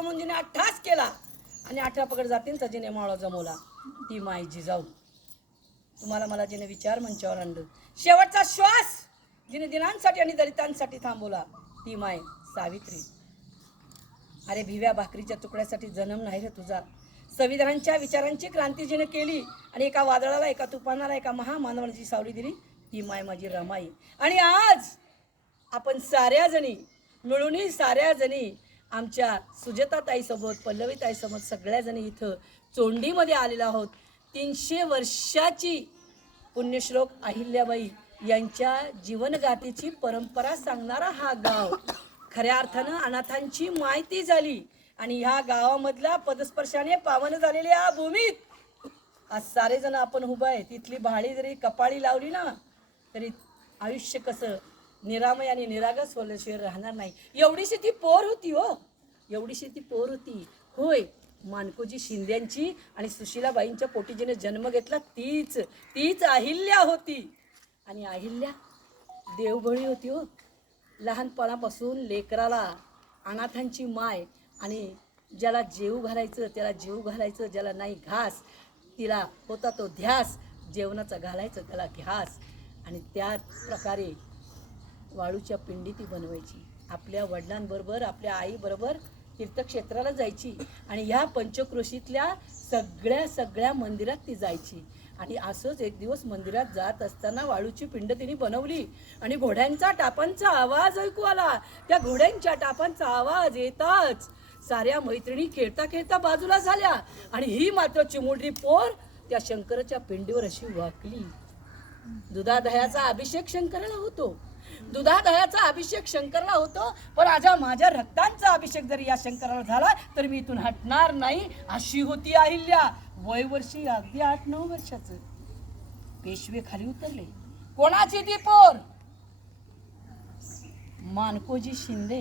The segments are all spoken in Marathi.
अठरा मुंजीने 18 केला आणि 18 पकड जातीन जिने माळा जमवला ती माय जिजाऊ. तुम्हाला मला जिने विचार मंचावर आणलं, शेवटचा श्वास जिने दिनांसाठी आणि दलितांसाठी थांबवला ती माय सावित्री. अरे भिव्या भाकरीच्या तुकड्यासाठी जन्म नाही रे तुझा. संविधानांच्या विचारांची क्रांती जिने केली आणि एका वादळाला, एका तुफानाला, एका महामानवाची सावली दिली ती माय माझी रमाई. आणि आज आपण साऱ्या जणी मिळून, साऱ्या जणी आमच्या सुजाताताईसोबत, पल्लवीताईसोबत सगळ्या जणी इथं चोंडीमध्ये आलेलो आहोत. 300 वर्षाची पुण्यश्लोक अहिल्याबाई यांच्या जीवनगाथेची परंपरा सांगणारा हा गाव. खऱ्या अर्थानं अनाथांची माहिती झाली आणि ह्या गावामधल्या पदस्पर्शाने पावन झालेल्या या भूमीत आज सारे जण आपण उभं आहे. तिथली भाडी जरी कपाळी लावली ना तरी आयुष्य कसं निरामय आणि निरागस होल्याशिवाय राहणार नाही. एवढीशी ती पोर होती हो, एवढीशी ती पोर होती. होय, मानकोजी शिंद्यांची आणि सुशीलाबाईंच्या पोटी जिने जन्म घेतला तीच अहिल्या होती. आणि अहिल्या देवभळी होती हो. लहानपणापासून लेकराला अनाथांची माय आणि ज्याला जेव घालायचं त्याला जेव घालायचं, ज्याला नाही घास तिला होता तो ध्यास, जेवणाचा घालायचं त्याला घ्यास. आणि त्या प्रकारे वाळूच्या पिंडी ती बनवायची. आपल्या वडिलांबरोबर, आपल्या आईबरोबर तीर्थक्षेत्राला जायची आणि ह्या पंचक्रोशीतल्या सगळ्या मंदिरात ती जायची. आणि असंच एक दिवस मंदिरात जात असताना वाळूची पिंड तिने बनवली आणि घोड्यांचा टापांचा आवाज ऐकू आला. त्या घोड्यांच्या टापांचा आवाज येताच साऱ्या मैत्रिणी खेळता खेळता बाजूला झाल्या आणि ही मात्र चिमुरडी पोर त्या शंकराच्या पिंडीवर अशी वाकली. दुधादह्याचा अभिषेक शंकराला होतो, दुधादह्याचा अभिषेक शंकराला होतो, पण माझ्या रक्तांचा अभिषेक जरी या शंकराला झाला तर मी इथून हटणार नाही, अशी होती अहिल्या. वय वर्षी अगदी 8-9 वर्षाचं. पेशवे खाली उतरले. कोणाची ती पोर? मानकोजी शिंदे,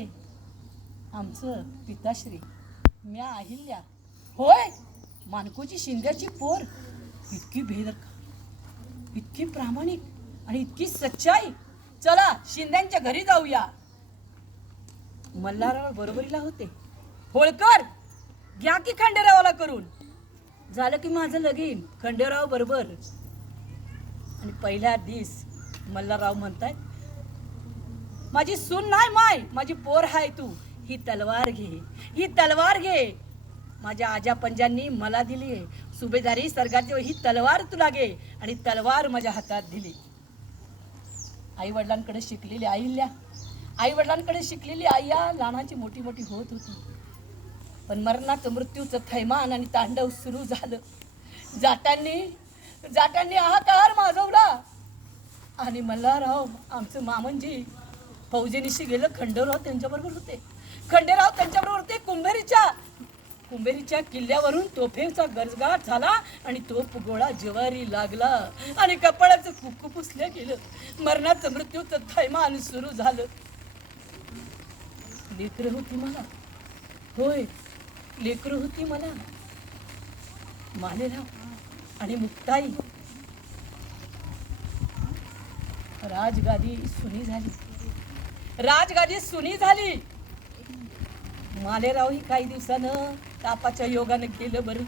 आमचं पिताश्री. म्या अहिल्या. होय, मानकोजी शिंद्याची पोर. इतकी बेदरकार, इतकी प्रामाणिक आणि इतकी सच्चाई. चला शिंद्यांच्या घरी जाऊया. मल्हारराव बरोबरीला होते. होळकर घ्या की खंडेरावाला करून. झालं की माझं लगीन खंडेराव बरोबर. आणि पहिल्या दिवस मल्हारराव म्हणतायत, माझी सून नाही माय, माझी पोर हाय तू. ही तलवार घे, ही तलवार घे. माझ्या आजा पंजांनी मला दिली आहे. सुभेदारी सरकारची ही तलवार तुला घे. आणि तलवार माझ्या हातात दिली. आई वडिलांकडे शिकलेली अहिल्या, आई वडिलांकडे शिकलेली आईया लहानाची मोठी मोठी होत होती. पण मरणाचं मृत्यूचं थैमान आणि तांडव सुरू झालं. जाटांनी हाहाकार माजवला आणि मल्हारराव आमचं मामनजी फौजेनिशी गेलं. खंडेराव त्यांच्याबरोबर होते. खंडेराव त्यांच्याबरोबर होते. कुंभेरीच्या किल्ल्यावरून तोफेचा गजगाट झाला आणि तोफ गोळा ज्वारी लागला आणि कपाळाचं कुक्कू पुसलं गेलं. मरणाचं मृत्यूचं थैमान सुरू झालं. लेकरं होती मला, होय लेकरं होती मला. मालेराव आणि मुक्ताई. राजगादी सुनी झाली. मालेराव ही काही दिवसानं तापाच्या योगानं गेलं बरं.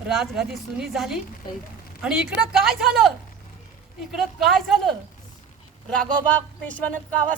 राजगादी सुनी झाली. आणि इकडं काय झालं? राघोबा पेशवानं कावा